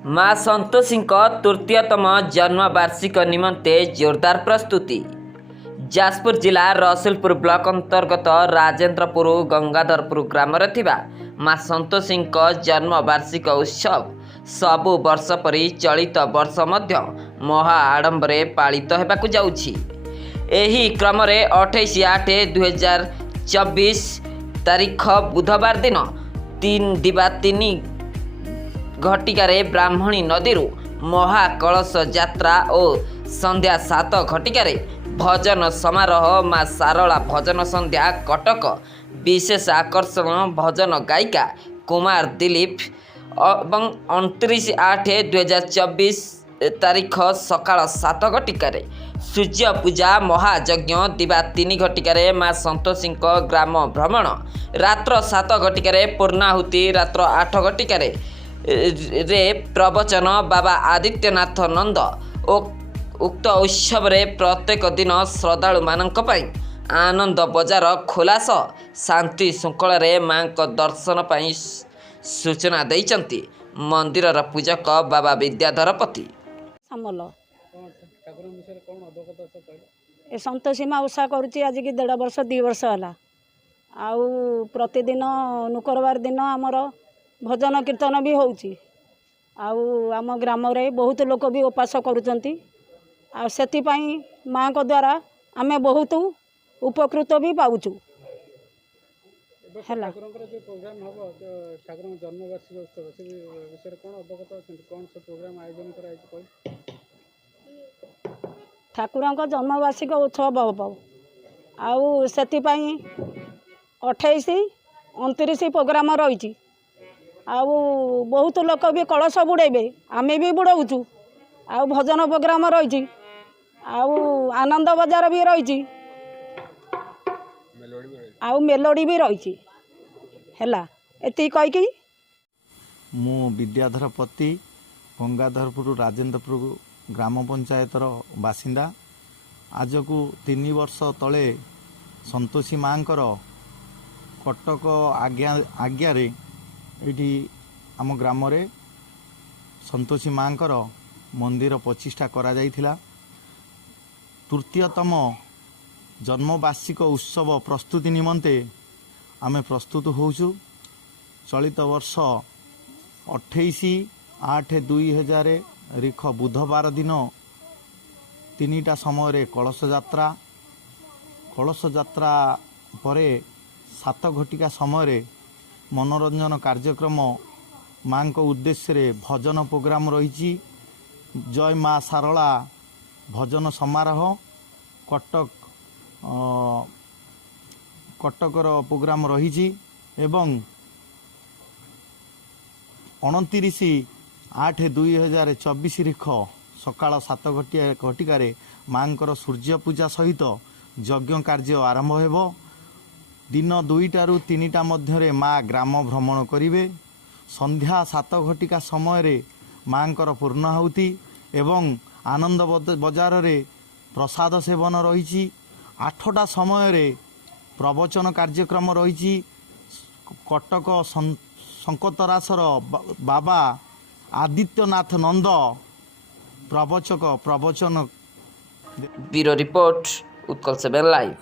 माँ संतोषी तृतीयतम जन्मवार्षिक निमंते जोरदार प्रस्तुति। जाजपुर जिला रसुलपुर ब्लॉक अंतर्गत राजेंद्रपुर गंगाधरपुर ग्राम माँ संतोषी जन्मवार्षिक उत्सव सबु वर्ष परी चलित वर्ष मध्य महा आडंबरे पालित हेबाकु जाउछि। एही क्रम 28/8/2024 तारीख बुधवार दिन 3 घटिकार ब्राह्मणी नदी महाकलश यात्रा और संध्या 7 घटिकार भजन समारोह माँ सारला भजन संध्या कटक विशेष आकर्षण भजन गायिका कुमार दिलीप और 29/8/2024 तारीख सकाळ 7 घटिकार सूर्य पूजा महायज्ञ दिवा 3 घटिकार माँ संतोषी ग्राम भ्रमण रात्र 7 घटिकार पूर्णाहुति रात्र 8 घटिकार रे प्रवचन बाबा आदित्यनाथ नंद उक्त उत्सव रे प्रत्येक दिन श्रद्धालु मानक पई आनंद बजार खोलास शांति श्रृंखला रे मां को दर्शन पई सूचना दैचंती मंदिर पूजक बाबा विद्याधर पति समल ए संतोषी माँ उषा करुच्ची आज की 1.5 वर्ष 2 वर्ष है आउ प्रतिदिन नुकरवार दिन आमर भजन कीर्तन भी होउची आउ आम ग्राम रे बहुत लोक भी उपास करुचंती आ सेति पई माँ को द्वारा आमे बहुत उपकृत भी पाउचु। हला प्रोग्राम हबो ठाकुर जन्मवार्षिक उत्सव से विषय कोन अवगत अछंती कोन से प्रोग्राम आयोजन कराई छै ठाकुर जन्मवार्षिक उत्सव हबो आउ सेति पई 28 29 प्रोग्राम रही आउ बहुत लोक भी कलश बुड़ेबे आमे भी बुड़ाऊचु आउ भजन प्रोग्राम रही आउ आनंद बजार भी रही आउ मेलोडी भी रही है एति कहीकि मु विद्याधर पति गंगाधरपुर राजेंद्रपुर ग्राम पंचायतर बासिंदा आज को 3 वर्ष तले संतोषी माँकर कटक आज्ञा ये आम ग्राम रे संतोषी माँकर मंदिर प्रतिष्ठा करा जाइथिला। तृतीयतम जन्मवार्षिक उत्सव प्रस्तुति निमंते आमे प्रस्तुत होउछु। चलित वर्ष 28/8/2000 बुधवार दिन 3टा समय कलश यात्रा परे 7 घटिका समय मनोरंजन कार्यक्रम माँ को उद्देश्य रे भजन प्रोग्राम रही जय माँ सारला भजन समारोह कटकर प्रोग्राम रही एवं 29/8/2024 सकाळ 7 घटिकार माँकर सूर्य पूजा सहित यज्ञ कार्य आरंभ हेबो। दिन 2टारू 3टा मध्य माँ ग्राम भ्रमण करिवे। संध्या 7 घटिका समय माँकर पूर्णाहुति एवं आनंद बजार रे प्रसाद सेवन रही 8टा समय प्रवचन कार्यक्रम रही कटक संकतरासर बाबा आदित्यनाथ नंद प्रवचन। Bureau report Utkal 7 live.